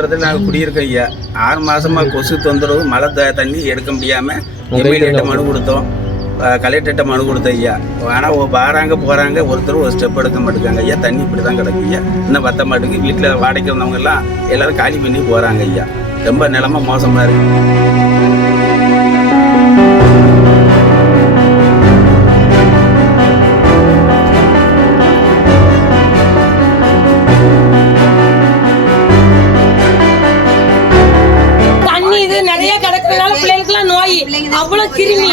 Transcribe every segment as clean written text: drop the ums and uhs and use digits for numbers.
வரதில் நாங்கள் குடியிருக்கோம் ஐயா. 6 மாசமா கொசு தொந்தரவு, மழை தண்ணி எடுக்க முடியாமல் எம்எல்ஏட்ட மனு கொடுத்தோம், கலெக்டர்கிட்ட மனு கொடுத்தோம் ஐயா. ஆனால் வராங்க போகிறாங்க, ஒருத்தர் ஒரு ஸ்டெப் எடுக்க மாட்டேங்காங்க ஐயா. தண்ணி இப்படி தான் கிடக்கு ஐயா, இன்னும் பத்த மாட்டேங்குது. வீட்டில் வாடகைக்கு வந்தவங்க எல்லாம் எல்லாரும் காலி பண்ணி போகிறாங்க ஐயா. ரொம்ப நிலமை மோசமாக இருக்குது. நிறைய கிடக்குறதுனால பிள்ளைகளுக்குலாம் நோய், அவ்வளவு கிருமி,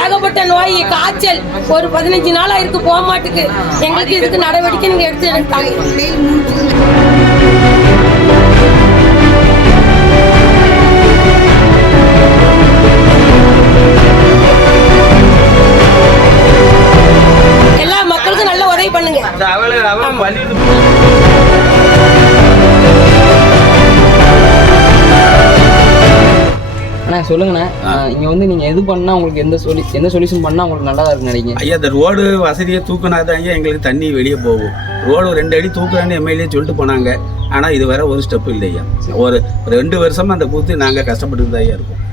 ஏகப்பட்ட நோய், காய்ச்சல். ஒரு 15 நாளா இருக்கு, போக மாட்டுக்கு. எங்களுக்கு இதுக்கு நடவடிக்கை நீங்க எடுத்து எடுத்தாங்க. எல்லா மக்களுக்கும் நல்ல உதவி பண்ணுங்க. அண்ணா சொல்லுங்கண்ணா, இங்க வந்து நீங்க எது பண்ணா உங்களுக்கு எந்த சொல்யூஷன் பண்ணா உங்களுக்கு நல்லா இருக்குன்னு நினைக்கிறீங்க? ஐயா, இந்த ரோடு வசதியை தூக்கினாதான் ஐயா எங்களுக்கு தண்ணி வெளியே போகும். ரோடு 2 அடி தூக்குறான்னு எம்எல்ஏ சொல்லிட்டு போனாங்க. ஆனா இது வேற ஒரு ஸ்டெப் இல்லை ஐயா. ஒரு 2 வருஷமா அந்த கூத்து நாங்க கஷ்டப்பட்டு தான் ஐயா இருக்கோம்.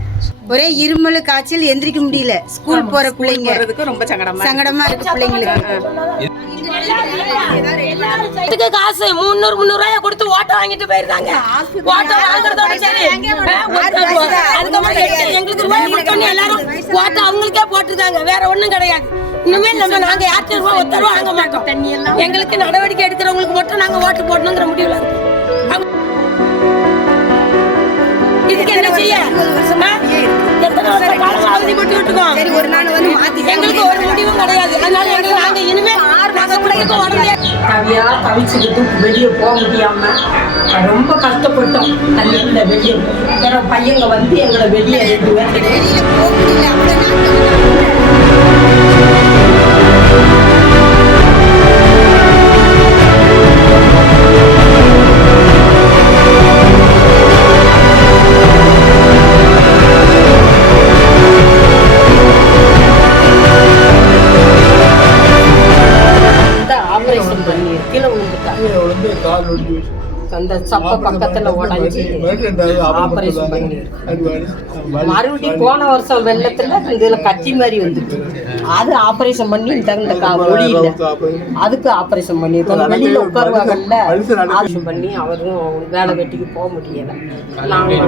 ஒரே இருமல், காய்ச்சல், எந்திரிக்க முடியல. ஸ்கூல் போற பிள்ளைங்க ரொம்ப சங்கடமா இருக்கு பிள்ளைங்களுக்கு. இதுக்கு காசு 300 ரூபாய் கொடுத்து ஓட்ட வாங்கிட்டு போயிருக்காங்க. ஓட்ட வாங்குறதோட சரி, எங்களுக்கு ரூபாய் கொடுத்தோன்னு எல்லாரும் ஓட்ட அவங்களுக்கே போட்டுருக்காங்க. வேற ஒண்ணும் கிடையாது. இனிமேல் நாங்க யார்கிட்ட ரூபாய் ஒருத்தரும் வாங்க மாட்டோம். எங்களுக்கு நடவடிக்கை எடுக்கிறவங்களுக்கு மட்டும் நாங்க ஓட்டு போடணுங்கிற முடிவுல இருக்கோம். இதுக்கு என்ன செய்ய? எத்தனை வருஷம் காலம் அவதிப்பட்டு இருக்கோம். எங்களுக்கு ஒரு முடிவும் கிடையாது. அதனால நாங்க இனிமேல் தவிச்சுக்கிட்டு வெளியே போக முடியாம ரொம்ப கஷ்டப்பட்டோம். தண்ணிக்குள்ள வெளியே பையங்க வந்து எங்களை வெளியே அந்த சப்ப பக்கத்துல உடஞ்சி ஆபரேஷன் பண்ணி மறுபடியும் போன வருஷம் வெள்ளத்துல இதுல கட்டி மாதிரி வந்துட்டு அது ஆபரேஷன் பண்ணி இந்த ஒளி இல்லை, அதுக்கு ஆபரேஷன் பண்ணி வெளியில உட்காருவாங்கல்ல, ஆபரேஷன் பண்ணி அவரும் வேலை வெட்டிக்கு போக முடியல. நாங்கள்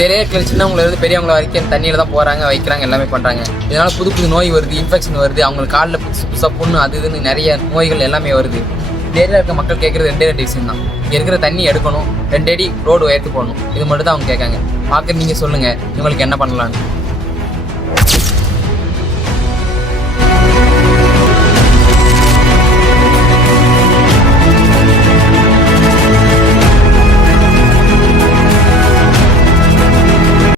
நிறைய சின்னவங்களை இருந்து பெரியவங்களை வரைக்கும் தண்ணியில் தான் போகிறாங்க, வைக்கிறாங்க, எல்லாமே பண்ணுறாங்க. இதனால் புது நோய் வருது, இன்ஃபெக்ஷன் வருது, அவங்களுக்கு காலில் புதுசாக புண்ணு, அது இதுன்னு நிறைய நோய்கள் எல்லாமே வருது. டேரியில் இருக்க மக்கள் கேட்குறது 2 விஷயம் தான். இங்கே இருக்கிற தண்ணி எடுக்கணும், 2 அடி ரோடு உயர்த்து போடணும். இது மட்டும் தான் அவங்க கேட்காங்க. பார்க்க நீங்கள் சொல்லுங்கள், இவங்களுக்கு என்ன பண்ணலான்னு.